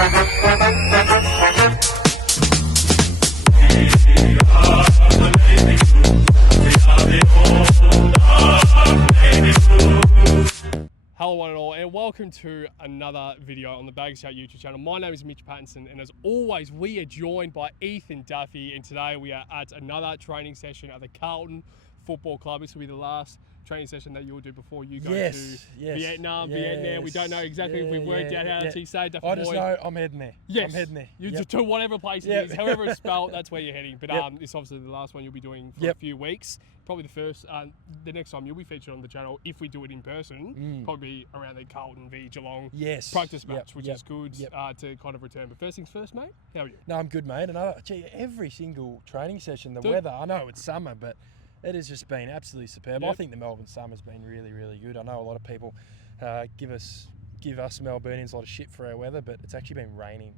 Hello one and all, and welcome to another video on the Bag Shout YouTube channel. My name is Mitch Pattinson, and as always, we are joined by Ikon Duffy, and today we are at another training session at the Carlton Football Club. This will be the last training session that you'll do before you go to Vietnam. We don't know exactly if we've worked out how to actually say Duffy. I just know I'm heading there. Yes. I'm heading there. You just to whatever place it is, however it's spelled, that's where you're heading. But it's obviously the last one you'll be doing for a few weeks. Probably the first, the next time you'll be featured on the channel, if we do it in person, probably around the Carlton v Geelong practice match, which is good to kind of return. But first things first, mate, how are you? No, I'm good, mate. And every single training session, the weather, I know it's summer, but it has just been absolutely superb. I think the Melbourne summer's been really, really good. I know a lot of people give us Melburnians a lot of shit for our weather, but it's actually been raining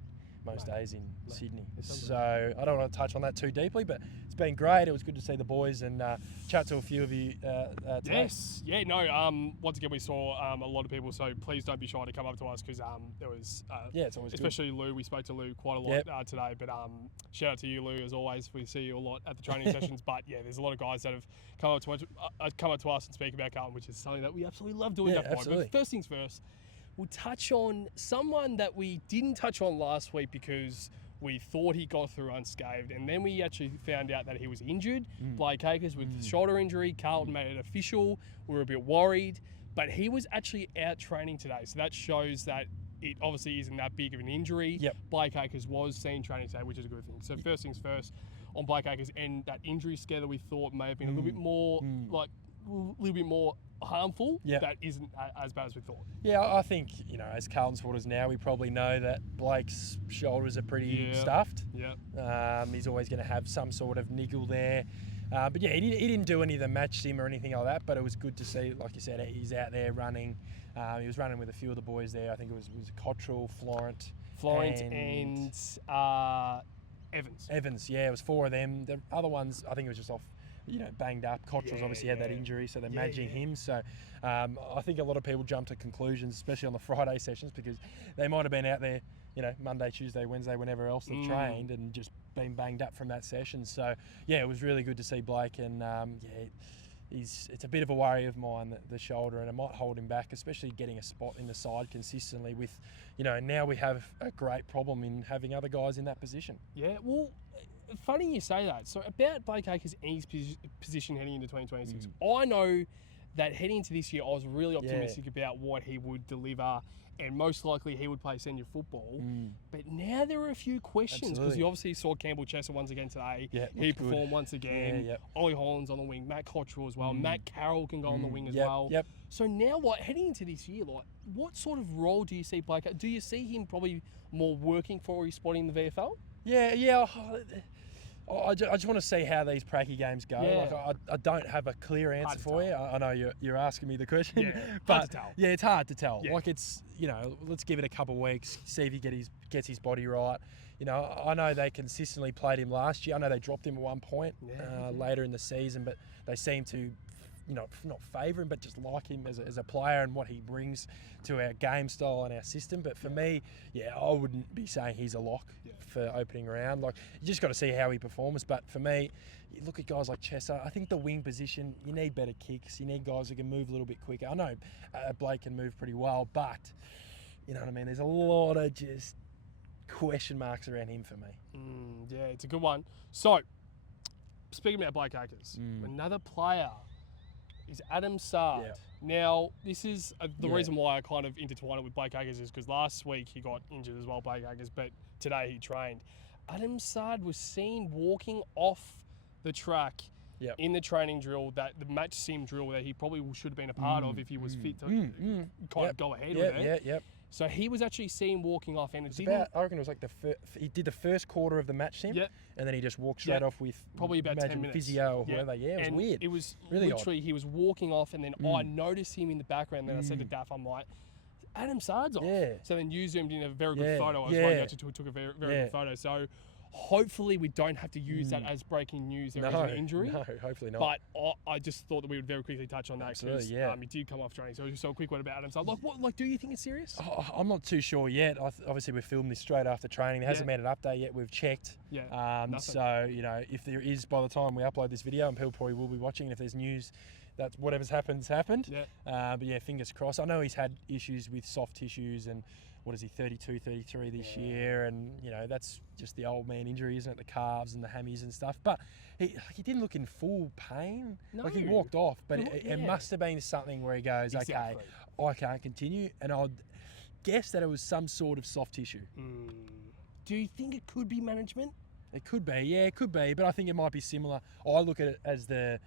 most days in Sydney. So I don't want to touch on that too deeply, but it's been great. It was good to see the boys and chat to a few of you today. Yes. Yeah, no, once again, we saw a lot of people, so please don't be shy to come up to us because there was, it's always especially good. Lou. We spoke to Lou quite a lot today, but shout out to you, Lou, as always. We see you a lot at the training sessions, but yeah, there's a lot of guys that have come up to us and speak about Carlton, which is something that we absolutely love doing. But first things first, we'll touch on someone that we didn't touch on last week because we thought he got through unscathed, and then we actually found out that he was injured. Blake Acres with shoulder injury. Carlton made it official. We were a bit worried, but he was actually out training today, so that shows that it obviously isn't that big of an injury. Blake Acres was seen training today, which is a good thing. So first things first, on Blake Acres and that injury scare that we thought may have been a little bit more harmful, that isn't as bad as we thought. Yeah, I think, as Carlton supporters now, we probably know that Blake's shoulders are pretty stuffed. He's always going to have some sort of niggle there. But yeah, he didn't do any of the match sim or anything like that, but it was good to see, like you said, he's out there running. He was running with a few of the boys there. I think it was Cottrell, Florent and Evans. Evans, yeah, it was four of them. The other ones, I think it was just off, banged up. Cottrell's obviously had that injury, so they're managing him. So I think a lot of people jump to conclusions, especially on the Friday sessions, because they might have been out there, Monday, Tuesday, Wednesday, whenever else they trained, and just been banged up from that session. So yeah, it was really good to see Blake, and it's a bit of a worry of mine, the shoulder, and it might hold him back, especially getting a spot in the side consistently with, now we have a great problem in having other guys in that position. Yeah, well, funny you say that. So about Blake Acres and his position heading into 2026, I know that heading into this year, I was really optimistic about what he would deliver, and most likely he would play senior football. But now there are a few questions, because you obviously saw Campbell Chesser once again today. He performed once again. Ollie Holland's on the wing, Matt Cottrell as well. Matt Carroll can go on the wing as well. So now, heading into this year, what sort of role do you see Blake? Do you see him probably more working for his spot in the VFL? I just want to see how these pracky games go. I don't have a clear answer for you. I know you're asking me the question, but hard to tell. Yeah, it's hard to tell. It's let's give it a couple of weeks, see if he gets his body right. I know they consistently played him last year. I know they dropped him at one point later in the season, but they seem to not favour him, but just like him as a player and what he brings to our game style and our system. But for me, I wouldn't be saying he's a lock for opening round. You just got to see how he performs. But for me, you look at guys like Chesser. I think the wing position, you need better kicks. You need guys who can move a little bit quicker. I know Blake can move pretty well, but you know what I mean? There's a lot of just question marks around him for me. It's a good one. So, speaking about Blake Acres, another player is Adam Sard. Now, this is the reason why I kind of intertwine it with Blake Acres is because last week he got injured as well, Blake Acres, but today he trained. Adam Sard was seen walking off the track in the training drill, the match sim drill that he probably should have been a part of if he was fit to kind of go ahead with it. So he was actually seen walking off, and I reckon it was he did the first quarter of the match sim, and then he just walked straight off with probably about 10 minutes. Physio or whoever. It was weird. It was really literally odd. He was walking off, and then I noticed him in the background. Then I said to Daf, I'm like, Adam Sard's off. So then you zoomed in a very good photo. I was like, actually took a very good photo. So Hopefully, we don't have to use that as breaking news. There is an injury. No, hopefully not. But I just thought that we would very quickly touch on that. Absolutely, yeah. He did come off training. So a quick word about him. So, do you think it's serious? I'm not too sure yet. Obviously, we filmed this straight after training. There hasn't been an update yet. We've checked. Yeah. So, if there is, by the time we upload this video, and people probably will be watching, and if there's news, that whatever's happened's happened. Yeah. But yeah, fingers crossed. I know he's had issues with soft tissues and, 32, 33 this year, and that's just the old man injury, isn't it? The calves and the hammies and stuff. But he didn't look in full pain. No. Like he walked off, but it must have been something where he goes, okay, I can't continue, and I'd guess that it was some sort of soft tissue. Do you think it could be management? It could be, yeah, it could be, but I think it might be similar. I look at it as the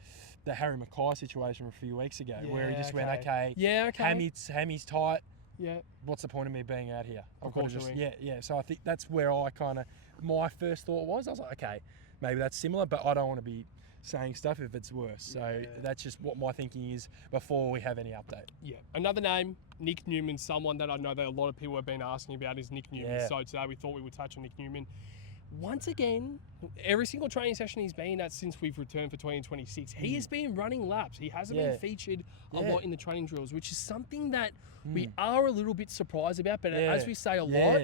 Harry McKay situation a few weeks ago, where he just went, hammy's tight. Yeah. What's the point of me being out here? I've got to just, So I think that's where my first thought was. I was like, okay, maybe that's similar, but I don't want to be saying stuff if it's worse. So that's just what my thinking is before we have any update. Yeah. Another name, Nick Newman, someone that I know that a lot of people have been asking about is Nick Newman. Yeah. So today we thought we would touch on Nick Newman. Once again, every single training session he's been at since we've returned for 2026, he has been running laps. He hasn't been featured a lot in the training drills, which is something that we are a little bit surprised about. But as we say a lot,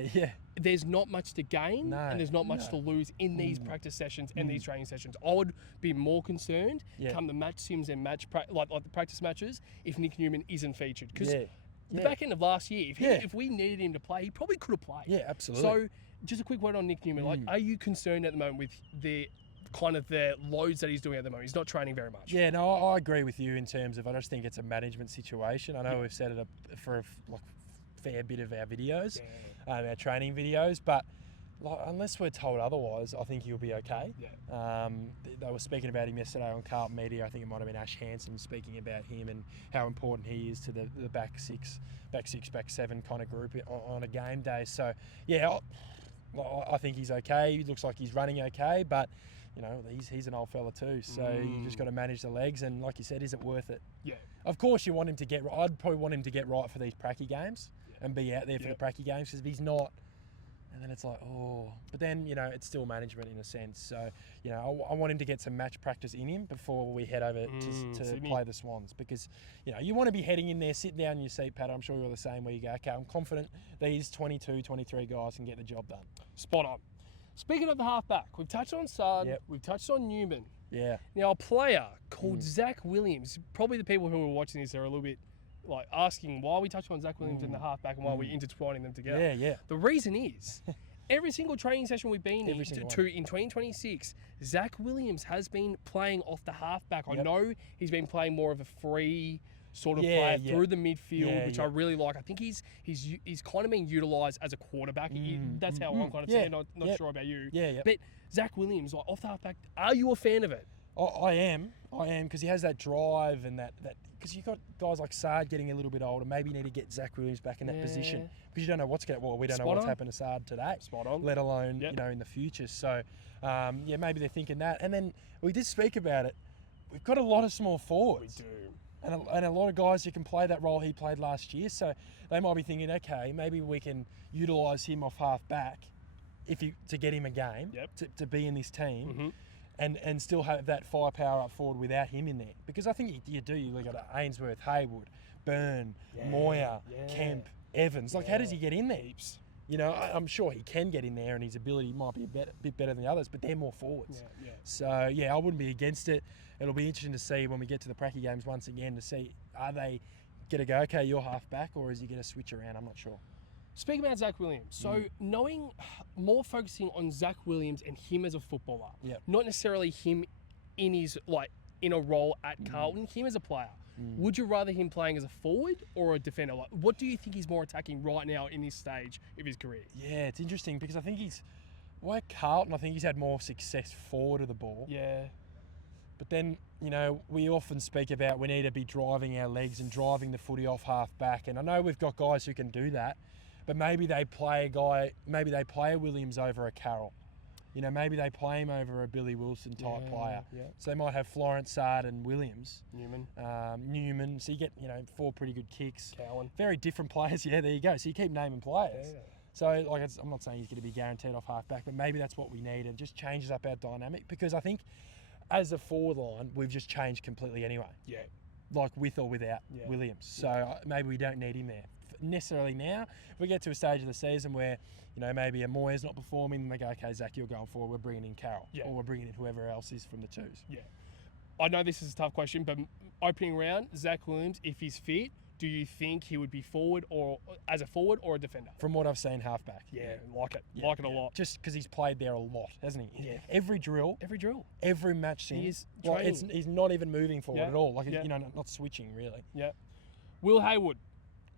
there's not much to gain and there's not much to lose in these practice sessions and these training sessions. I would be more concerned come the match sims and like the practice matches if Nick Newman isn't featured. Because the back end of last year, if we needed him to play, he probably could have played. Yeah, absolutely. So just a quick word on Nick Newman. Like, are you concerned at the moment with the loads that he's doing at the moment? He's not training very much. Yeah, no, I agree with you in terms of I just think it's a management situation. I know we've said it for a fair bit of our videos, our training videos, but unless we're told otherwise, I think he'll be okay. Yeah. They were speaking about him yesterday on Carlton Media. I think it might have been Ash Hansen speaking about him and how important he is to the back six, back seven kind of group on a game day. So, yeah, I think he's okay. He looks like he's running okay, but he's an old fella too. So you just got to manage the legs. And like you said, is it worth it? Yeah. Of course, you want him to get. I'd probably want him to get right for these pracky games and be out there for the pracky games. Because if he's not, and then it's like, but then it's still management in a sense. So I want him to get some match practice in him before we head over to play the Swans, because you want to be heading in there, sitting down in your seat, Patto. I'm sure you're the same, where you go, okay, I'm confident these 22, 23 guys can get the job done. Spot on. Speaking of the halfback, we've touched on Sard, we've touched on Newman. Yeah. Now a player called Zack Williams. Probably the people who are watching this are a little bit asking why we touch on Zack Williams in the halfback and why we're intertwining them together. Yeah. The reason is, every single training session we've been in 2026, Zack Williams has been playing off the halfback. I know he's been playing more of a free sort of player through the midfield, which I really like. I think he's kind of being utilised as a quarterback. That's how I'm kind of seeing it. Not sure about you. Yeah. But Zack Williams, off the halfback, are you a fan of it? I am, because he has that drive and that because you've got guys like Sard getting a little bit older. Maybe you need to get Zack Williams back in that position, because you don't know what's going. Well, we don't know what's happened to Sard today. Spot on. Let alone in the future. So maybe they're thinking that. And then we did speak about it. We've got a lot of small forwards. We do. And a lot of guys who can play that role he played last year. So they might be thinking, okay, maybe we can utilise him off half back to get him a game, to be in this team, and still have that firepower up forward without him in there. Because I think you do. You've got Ainsworth, Haywood, Byrne, Moyer, Kemp, Evans. How does he get in there? Heaps. I'm sure he can get in there, and his ability might be a bit better than the others, but they're more forwards. Yeah. So, I wouldn't be against it. It'll be interesting to see when we get to the pracky games once again, to see, are they going to go, okay, you're half back, or is he going to switch around? I'm not sure. Speaking about Zack Williams, so focusing on Zack Williams and him as a footballer, not necessarily him in his, in a role at Carlton, him as a player. Would you rather him playing as a forward or a defender? What do you think he's more attacking right now in this stage of his career? Yeah, it's interesting, because I think at Carlton, I think he's had more success forward of the ball. Yeah. But then, we often speak about we need to be driving our legs and driving the footy off half back. And I know we've got guys who can do that, but maybe they play a Williams over a Carroll. Maybe they play him over a Billy Wilson type player. Yeah. So they might have Florence, Sard and Williams. Newman. So you get, 4 pretty good kicks. Cowan. Very different players. Yeah, there you go. So you keep naming players. So, like, I'm not saying he's going to be guaranteed off half-back, but maybe that's what we need and just changes up our dynamic, because I think as a forward line, we've just changed completely anyway. Yeah. Like, with or without Williams. So, maybe we don't need him there necessarily now. If we get to a stage of the season where, you know, maybe a Moyer's not performing, then they go, okay, Zach, you're going forward, we're bringing in Carroll. Or we're bringing in whoever else is from the twos. Yeah. I know this is a tough question, but opening round, Zack Williams, if he's fit, do you think he would be forward or as a forward or a defender? From what I've seen, halfback. Yeah, like it. Like it a lot. Just because he's played there a lot, hasn't he? Yeah. Every drill. Every match since. He's not even moving forward at all. Like, you know, not switching really. Yeah. Will Haywood.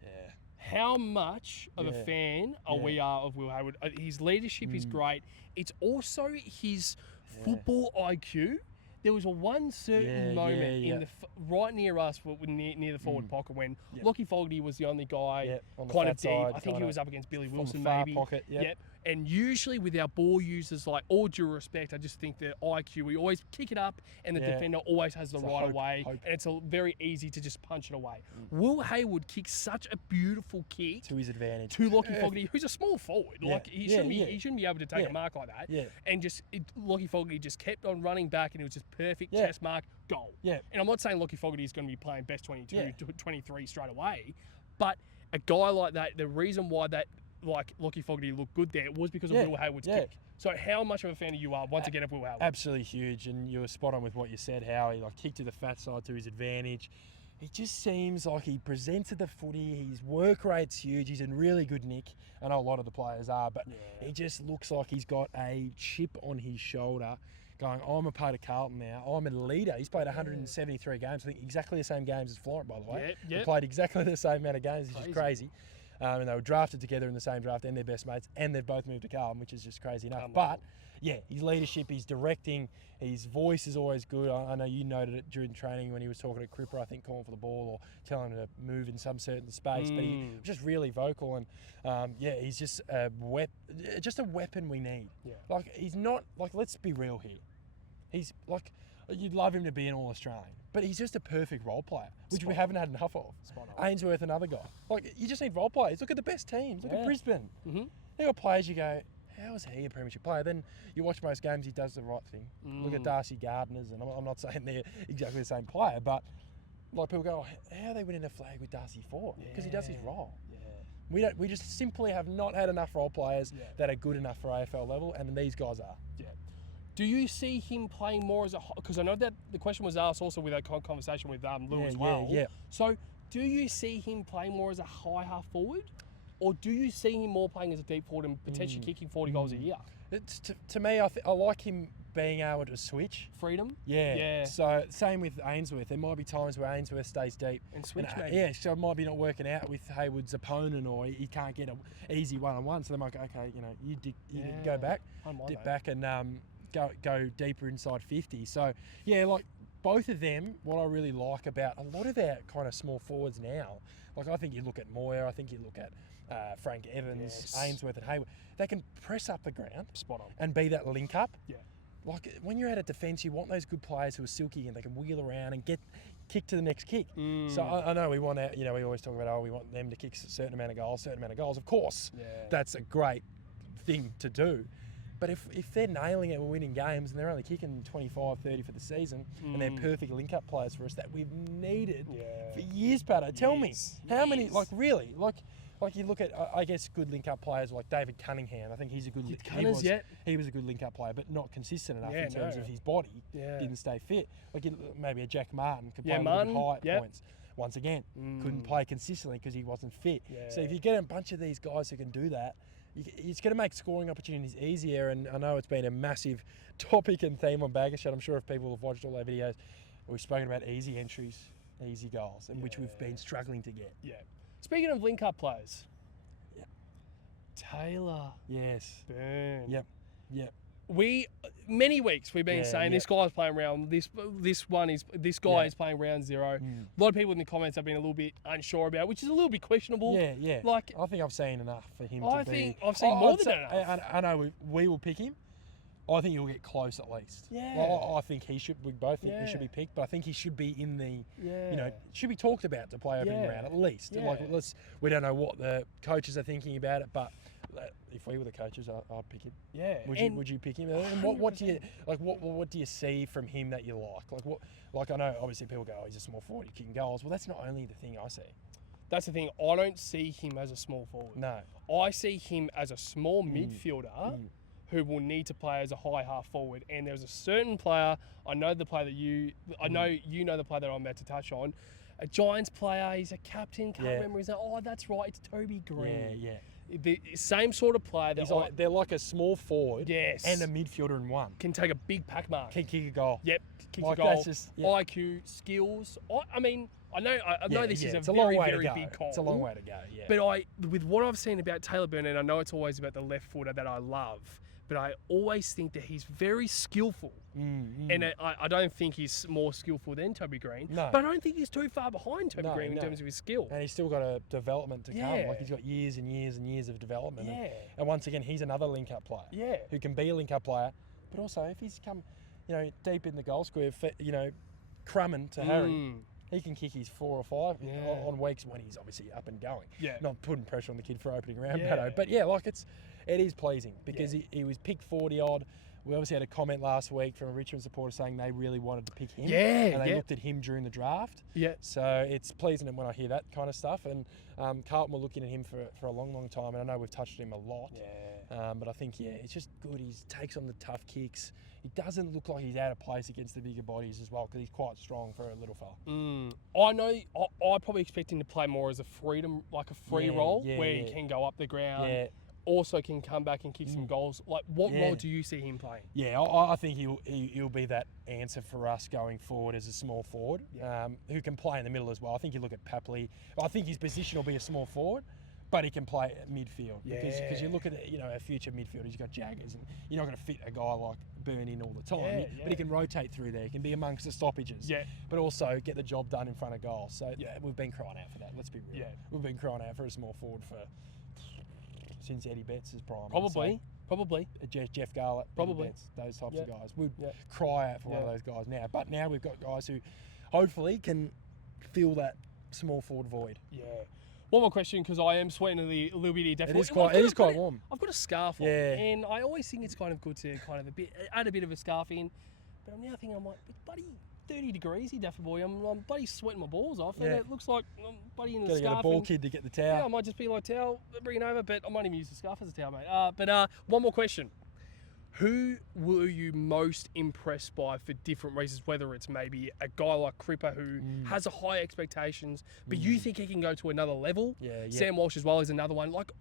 Yeah. How much of a fan are we of Will Haywood? His leadership is great. It's also his football IQ. There was one certain moment in the right near us, near the forward pocket, when Lockie Fogarty was the only guy kind of deep. I think he was up against Billy Wilson, maybe. Pocket, Yep. And usually with our ball users, like, all due respect, I just think the IQ, we always kick it up and the defender always has the right away. And it's very easy to just punch it away. Will Haywood kicks such a beautiful kick. To his advantage. To Lockie Fogarty, who's a small forward. Like, he shouldn't be able to take a mark like that. Yeah. And Lockie Fogarty just kept on running back, and it was just perfect chest mark, goal. Yeah. And I'm not saying Lockie Fogarty is going to be playing best 22, 23 straight away, but a guy like that, the reason why that, like, Lockie Fogarty looked good there was because of Will Haywood's kick. So how much of a fan are you once again of Will Haywood? Absolutely huge, and you were spot on with what you said, how he kicked to the fat side to his advantage. He just seems like he presented the footy. His work rate's huge. He's in really good nick. I know a lot of the players are, but he just looks like he's got a chip on his shoulder going, I'm a part of Carlton now. I'm a leader. He's played 173 games. I think exactly the same games as Florent, by the way. He played exactly the same amount of games, which is crazy. And they were drafted together in the same draft, and they're best mates, and they've both moved to Carlton, which is just crazy enough. But, his leadership, his directing, his voice is always good. I know you noted it during training when he was talking to Cripper, I think, calling for the ball or telling him to move in some certain space. But he was just really vocal, and, he's just a weapon we need. Yeah. Like, he's not, let's be real here. He's, you'd love him to be an All-Australian, but he's just a perfect role player, which we haven't had enough of. Ainsworth, another guy. You just need role players. Look at the best teams. Look at Brisbane. There are players you go, how is he a premiership player? Then you watch most games, he does the right thing. Look at Darcy Gardner's, and I'm not saying they're exactly the same player, but people go, how are they winning a flag with Darcy for? Because he does his role. We just simply have not had enough role players that are good enough for AFL level, and these guys are. Do you see him playing more as a... Because I know that the question was asked also with that conversation with Lou as well. So, do you see him playing more as a high half forward? Or do you see him more playing as a deep forward and potentially kicking 40 goals a year? To me, I like him being able to switch. Freedom? Yeah. So, same with Ainsworth. There might be times where Ainsworth stays deep. And switch, maybe. Yeah, so it might be not working out with Haywood's opponent, or he can't get an easy one-on-one. So they might go, okay, you go back, dip back, and... Go deeper inside 50. So, both of them, what I really like about a lot of our kind of small forwards now, I think you look at Moyer, I think you look at Frank Evans, Ainsworth and Haywood, they can press up the ground. Spot on. And be that link up. Yeah. When you're out of defence, you want those good players who are silky and they can wheel around and get kick to the next kick. So I know we want we always talk about, we want them to kick a certain amount of goals. Of course, that's a great thing to do. But if they're nailing it, we're winning games, and they're only kicking 25, 30 for the season, and they're perfect link-up players for us that we've needed for years, Patto. Tell me, how many, really, you look at, I guess, good link-up players like David Cunningham. I think he's a good he was a good link-up player, but not consistent enough in terms of his body. Didn't stay fit. Maybe a Jack Martin could play with high points. Once again, couldn't play consistently because he wasn't fit. So if you get a bunch of these guys who can do that, it's going to make scoring opportunities easier. And I know it's been a massive topic and theme on Bagger Shot. I'm sure if people have watched all our videos, we've spoken about easy entries, easy goals, and which we've been struggling to get. Yeah. Speaking of link-up players, Taylor. Yes. Burn. Yep. Many weeks we've been saying this guy's playing round. This guy is playing round 0. A lot of people in the comments have been a little bit unsure about, which is a little bit questionable. Yeah. I think I've seen enough for him. I think I've seen more than enough. I know we will pick him. I think he'll get close at least. Yeah. Well, I think he should. We both think he should be picked, but I think he should be in the. Should be talked about to play opening round at least. We don't know what the coaches are thinking about it, but if we were the coaches, I'd pick him. Yeah. Would you pick him? And what do you like? What do you see from him that you like? Like I know obviously people go, oh, he's a small forward, he kicking goals. Well, that's not only the thing I see. That's the thing. I don't see him as a small forward. No. I see him as a small midfielder who will need to play as a high half forward. And there's a certain player, I know the player that I know you know the player that I'm about to touch on. A Giants player, he's a captain, can't remember his name. Oh, that's right, it's Toby Green. Yeah. The same sort of player. They're like a small forward and a midfielder in one. Can take a big pack mark. Can kick a goal. Yep, kick like a goal. That's just, IQ, skills. I mean, I know this is a long way very to go. big call. It's a long way to go, yeah. But with what I've seen about Taylor Burnett, I know it's always about the left footer that I love, but I always think that he's very skillful. And I don't think he's more skillful than Toby Green. No. But I don't think he's too far behind Toby Green in terms of his skill. And he's still got a development to come. Like he's got years and years and years of development. Yeah. And once again, he's another link-up player. Yeah. Who can be a link-up player. But also, if he's come, deep in the goal square, crumbing to Harry, he can kick his 4 or 5 on weeks when he's obviously up and going. Yeah. Not putting pressure on the kid for opening round, Patto. But it is pleasing because he was picked 40 odd. We obviously had a comment last week from a Richmond supporter saying they really wanted to pick him. And they looked at him during the draft. Yeah. So it's pleasing when I hear that kind of stuff. And Carlton were looking at him for a long, long time. And I know we've touched him a lot. Yeah. But I think, it's just good. He takes on the tough kicks. He doesn't look like he's out of place against the bigger bodies as well because he's quite strong for a little fella. I know. I probably expect him to play more as a freedom, like a free role where he can go up the ground. Yeah. Also can come back and kick some goals. Like, what role do you see him playing? Yeah, I think he'll be that answer for us going forward as a small forward who can play in the middle as well. I think you look at Papley. I think his position will be a small forward, but he can play at midfield. Because you look at our future midfielders, you've got Jaggers, and you're not going to fit a guy like Burn in all the time. But he can rotate through there. He can be amongst the stoppages. But also get the job done in front of goal. So we've been crying out for that. Let's be real. We've been crying out for a small forward since Eddie Betts' prime. Probably. Jeff Garlett, probably. Betts, those types of guys. We'd cry out for one of those guys now. But now we've got guys who hopefully can fill that small forward void. Yeah. One more question, because I am sweating a little bit here. It is quite warm. I've got a scarf on, and I always think it's kind of good to add a bit of a scarf in. But I'm now thinking, I'm like, buddy, 30 degrees here, Daffer boy. I'm bloody sweating my balls off, and it looks like I'm bloody in the scarf. Got to get a ball kid to get the towel. Yeah, I might just be like, towel, bring it over, but I might even use the scarf as a towel, mate. But one more question. Who were you most impressed by for different reasons? Whether it's maybe a guy like Cripper who has a high expectations, but you think he can go to another level? Sam Walsh as well is another one. Like,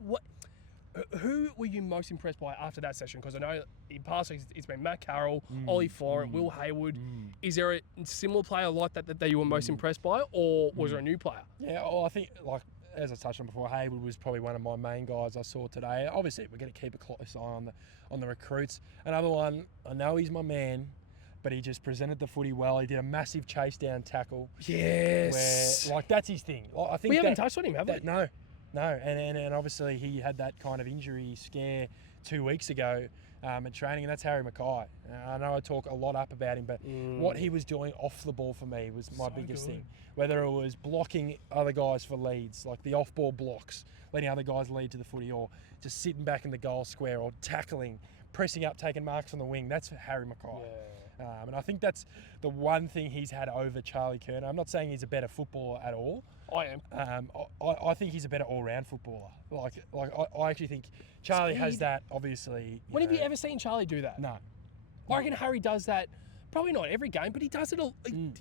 who were you most impressed by after that session? Because I know in past weeks it's been Matt Carroll, Ollie Florent, Will Haywood. Is there a similar player like that you were most impressed by, or was there a new player? Yeah, I think, as I touched on before, Haywood was probably one of my main guys I saw today. Obviously, we're going to keep a close eye on the recruits. Another one, I know he's my man, but he just presented the footy well. He did a massive chase down tackle. Yes. Where, that's his thing. I think we haven't touched on him, have we? No. And obviously he had that kind of injury scare 2 weeks ago at training, and that's Harry McKay. I know I talk a lot up about him, but what he was doing off the ball for me was my biggest thing. Whether it was blocking other guys for leads, like the off-ball blocks, letting other guys lead to the footy, or just sitting back in the goal square, or tackling, pressing up, taking marks on the wing. That's Harry McKay. And I think that's the one thing he's had over Charlie Kerner. I'm not saying he's a better footballer at all. I am. I think he's a better all-round footballer. I actually think Charlie has that, obviously. When have you ever seen Charlie do that? No. I reckon Harry does that, probably not every game, but he does it all.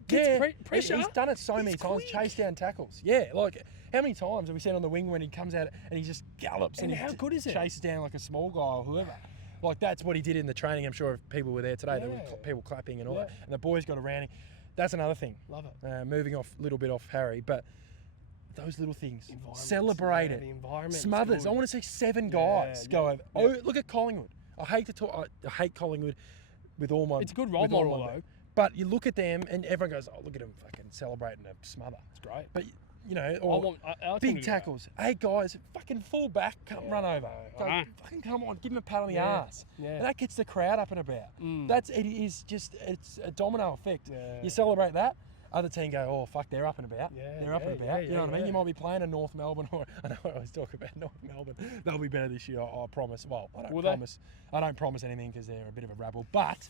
Gets pressure. He's done it so many times, chase down tackles. Yeah, how many times have we seen on the wing when he comes out and he just gallops and how good is it? Chases down like a small guy or whoever. That's what he did in the training. I'm sure if people were there today, there were people clapping and all that. And the boys got around him. That's another thing. Love it. Moving off a little bit off Harry, but those little things. Celebrate it. The environment. Smothers. I want to see 7 guys go over. Oh, look at Collingwood. I hate Collingwood with all my... It's a good role model, though. But you look at them and everyone goes, oh, look at them fucking celebrating a smother. It's great. But... big tackles. Hey guys, fucking fall back, run over. Fucking come on, give him a pat on the arse. And that gets the crowd up and about. It's a domino effect. You celebrate that, other team go, oh, fuck, they're up and about. They're up and about. You know what I mean? You might be playing a North Melbourne, or I know I always talk about North Melbourne. They'll be better this year, I promise. Well, I don't promise anything because they're a bit of a rabble. But,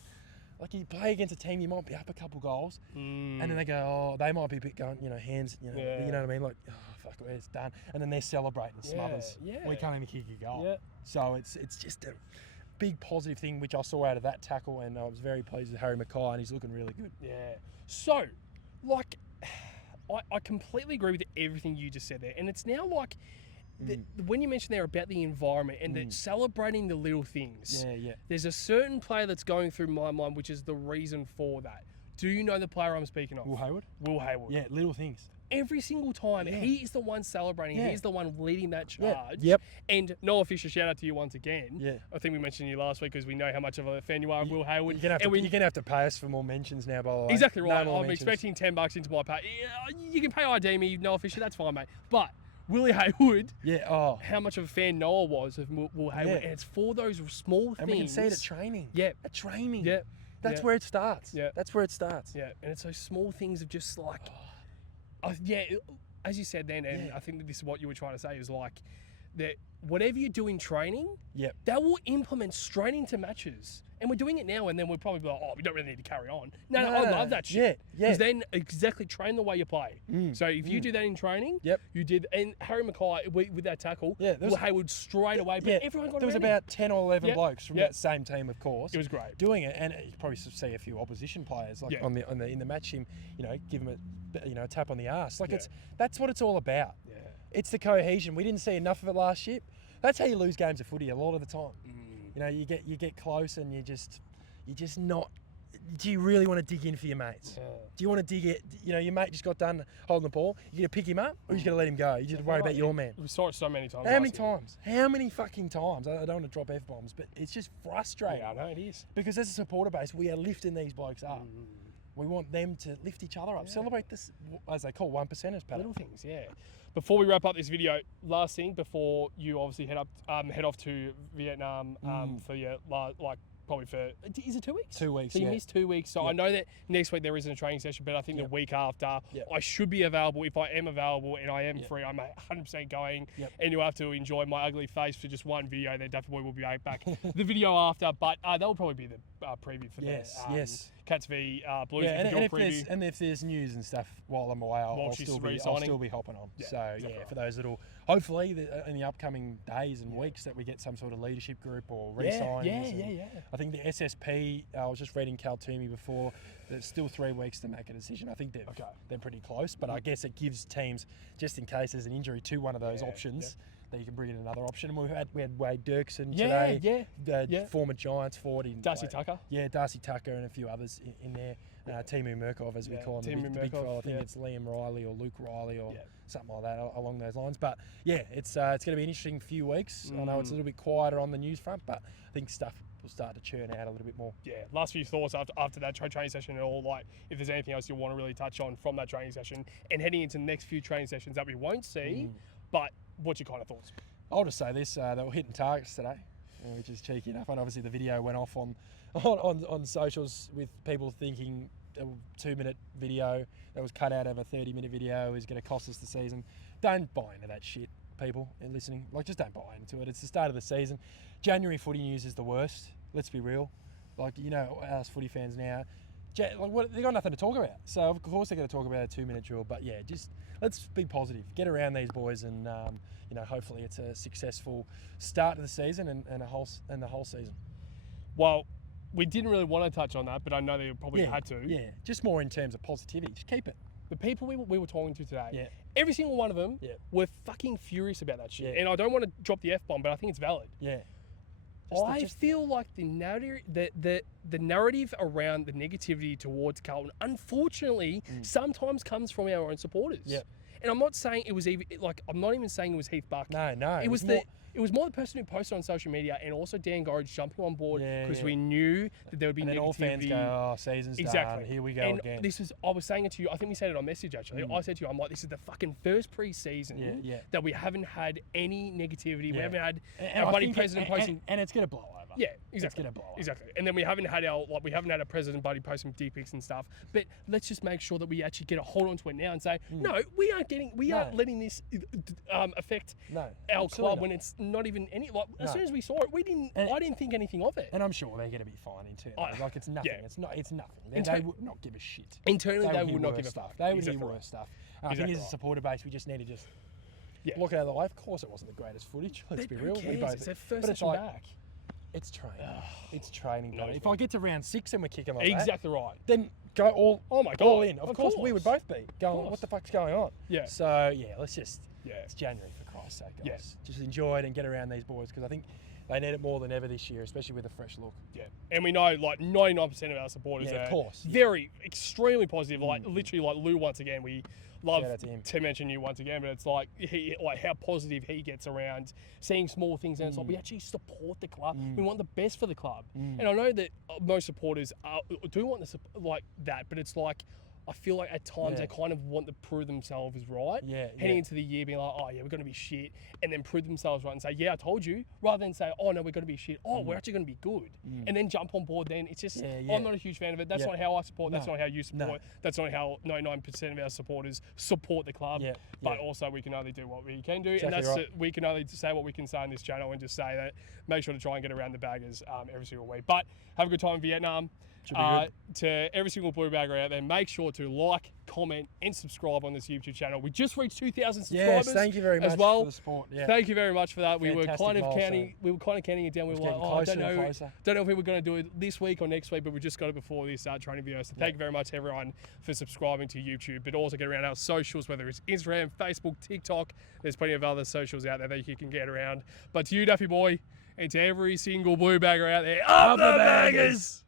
like, you play against a team, you might be up a couple goals, and then they go, oh, they might be a bit going, hands, you know what I mean? Like, oh, fuck, it's done. And then they're celebrating smothers. We can't even kick a goal. So it's just a big positive thing, which I saw out of that tackle, and I was very pleased with Harry McKay, and he's looking really good. So, like, I completely agree with everything you just said there. And it's now like, when you mentioned there about the environment and the celebrating the little things, there's a certain player that's going through my mind, which is the reason for that. Do you know the player I'm speaking of? Will Haywood? Will Haywood. Yeah, little things. Every single time, he is the one celebrating. He's the one leading that charge. Yep. And Noah Fisher, shout out to you once again. I think we mentioned you last week because we know how much of a fan you are of Will Haywood. You're going to have to pay us for more mentions now, by the way. Exactly right. I'm expecting $10 into my pay. You can pay ID me, Noah Fisher. That's fine, mate. But Willie Haywood, how much of a fan Noah was of Will Haywood. And it's for those small things. And we can see it at training. At training. That's where it starts. That's where it starts. And it's those small things of just like... as you said then, and I think that this is what you were trying to say, is like that whatever you do in training, that will implement straight into matches. And we're doing it now, and then we'll probably be like, oh, we don't really need to carry on. No, I love that shit. Because then exactly train the way you play. So if you do that in training, you did, and Harry McKay with that tackle, Will Haywood straight away, but everyone got there was about 10 or 11 blokes from that same team, of course. It was great. Doing it, and you could probably see a few opposition players like in the match him, give him a tap on the arse. Like that's what it's all about. It's the cohesion. We didn't see enough of it last year. That's how you lose games of footy a lot of the time. You get close and you're just not. Do you really want to dig in for your mates? Do you want to dig it? Your mate just got done holding the ball. You going to pick him up, or you just going to let him go? You just worry about your man. We saw it so many times. How many times? How many fucking times? I don't want to drop F-bombs, but it's just frustrating. Yeah, I know it is. Because as a supporter base, we are lifting these blokes up. We want them to lift each other up. Celebrate this, as they call 1%ers, Patto. Little things, Before we wrap up this video, last thing before you obviously head off to Vietnam for your probably for, is it 2 weeks? 2 weeks. So you missed 2 weeks. So I know that next week there isn't a training session, but I think the week after I should be available. If I am available and I am free, I'm 100% going. And you'll have to enjoy my ugly face for just one video. Then definitely will be back the video after, but that will probably be the preview for the Cats v Blues. And if there's news and stuff while I'm away, I'll still be hopping on. For those little, hopefully in the upcoming days and weeks that we get some sort of leadership group or re-signings. I think the SSP, I was just reading Cal Toomey before, there's still 3 weeks to make a decision. I think they're pretty close, but I guess it gives teams, just in case there's an injury to one of those options, that you can bring in another option. And we had Wade Dirksen today, the former Giants forward. Darcy Tucker. Yeah, Darcy Tucker and a few others in there. Timu Murkov, as we call him, the big fella. I think it's Liam Riley or Luke Riley or something like that along those lines. But it's going to be an interesting few weeks. I know it's a little bit quieter on the news front, but I think stuff will start to churn out a little bit more. Last few thoughts after that training session, and all, like, if there's anything else you want to really touch on from that training session and heading into the next few training sessions that we won't see, but what's your kind of thoughts? I'll just say this, they were hitting targets today, which is cheeky enough, and obviously the video went off on socials with people thinking a 2-minute video that was cut out of a 30-minute video is going to cost us the season. Don't buy into that shit, people listening. Just don't buy into it. It's the start of the season. January footy news is the worst. Let's be real. Us footy fans now, they've got nothing to talk about. So of course they're going to talk about a 2-minute drill. But just let's be positive. Get around these boys, and hopefully it's a successful start to the season and the whole season. Well, we didn't really want to touch on that, but I know they probably had to. Just more in terms of positivity. Just keep it. The people we were talking to today, every single one of them were fucking furious about that shit. And I don't want to drop the F-bomb, but I think it's valid. I feel like the narrative around the negativity towards Carlton, unfortunately, sometimes comes from our own supporters. And I'm not saying it was even I'm not even saying it was Heath Buck. No. It was more the person who posted on social media, and also Dan Gorridge jumping on board because we knew that there would be negativity. And then all fans go, oh, season's done, here we go again. I was saying it to you, I think we said it on message actually. I said to you, I'm like, this is the fucking first pre-season that we haven't had any negativity. We haven't had our buddy president posting. And it's going to blow over. Yeah, exactly. It's going to blow up. Exactly. And then we haven't had a president buddy post some dick pics and stuff. But let's just make sure that we actually get a hold on to it now and say, no, we aren't letting this affect our club when it's not even any. Like as soon as we saw it, I didn't think anything of it. And I'm sure they're going to be fine internally. Like it's nothing. Yeah. It's nothing. They would not give a shit. Internally, they would not give a fuck. They would do worse stuff. I think as a supporter base, we just need to look at the life. Of course, it wasn't the greatest footage. Let's be real. It's their first session back. It's training. It's training. If I get to round 6 and we're kicking like exactly right, then go all. Oh my God! All in. Of course, we would both be going. What the fuck's going on? Yeah. So let's just. Yeah. It's January for Christ's sake, guys. Yeah. Just enjoy it and get around these boys because I think they need it more than ever this year, especially with a fresh look. Yeah. And we know like 99% of our supporters are very extremely positive. Like literally, like Lou once again, we love to mention you once again, but it's like how positive he gets around seeing small things, and it's like we actually support the club. We want the best for the club, and I know that most supporters do want like that, but it's like I feel like at times they kind of want to prove themselves right. Heading into the year being like, oh yeah, we're going to be shit, and then prove themselves right and say, yeah, I told you, rather than say, oh no, we're going to be shit. Oh, we're actually going to be good, and then jump on board. Then it's just I'm not a huge fan of it. That's not how I support. That's not how you support. That's not how 99% of our supporters support the club. But also we can only do what we can do, and that's we can only say what we can say on this channel and just say that. Make sure to try and get around the baggers every single week. But have a good time in Vietnam. To every single blue bagger out there, make sure to like, comment, and subscribe on this YouTube channel. We just reached 2,000 subscribers. Yes, thank you very much for the support. Yeah. Thank you very much for that. We were kind of counting it down. We were like, I don't know if we were going to do it this week or next week, but we just got it before this training video. So thank you very much, everyone, for subscribing to YouTube. But also get around our socials, whether it's Instagram, Facebook, TikTok. There's plenty of other socials out there that you can get around. But to you, Duffy boy, and to every single blue bagger out there, up the baggers!